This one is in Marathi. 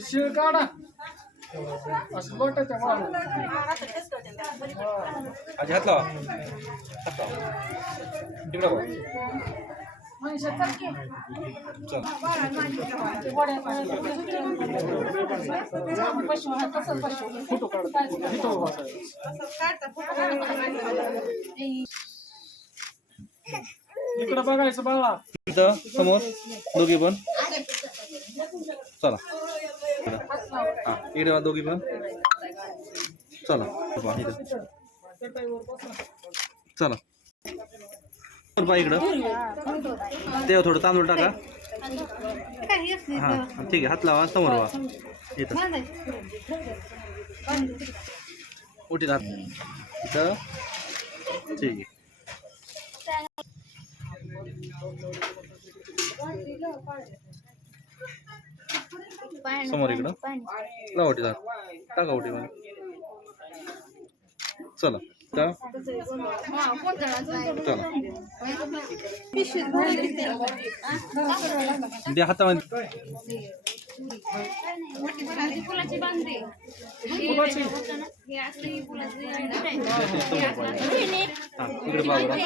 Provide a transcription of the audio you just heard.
शिळ काढा असं लोटायचं मला आजी हात लावा तिकडं बघ चल फोटो काढ इकडं बघायचं बाळा इथं समोर दोघी पण चला हा इकडे दोघी पण चला इथं चला इकडं तेव्हा थोडं तांदूळ टाका हां ठीक आहे हात लावा समोर वा इथं उठी हात इथं ठीक आहे समोर इकडं लावा उठी टाका उठी मध्ये चला चला द्या हातामध्ये फुलाची बांगडी इकडे बाबा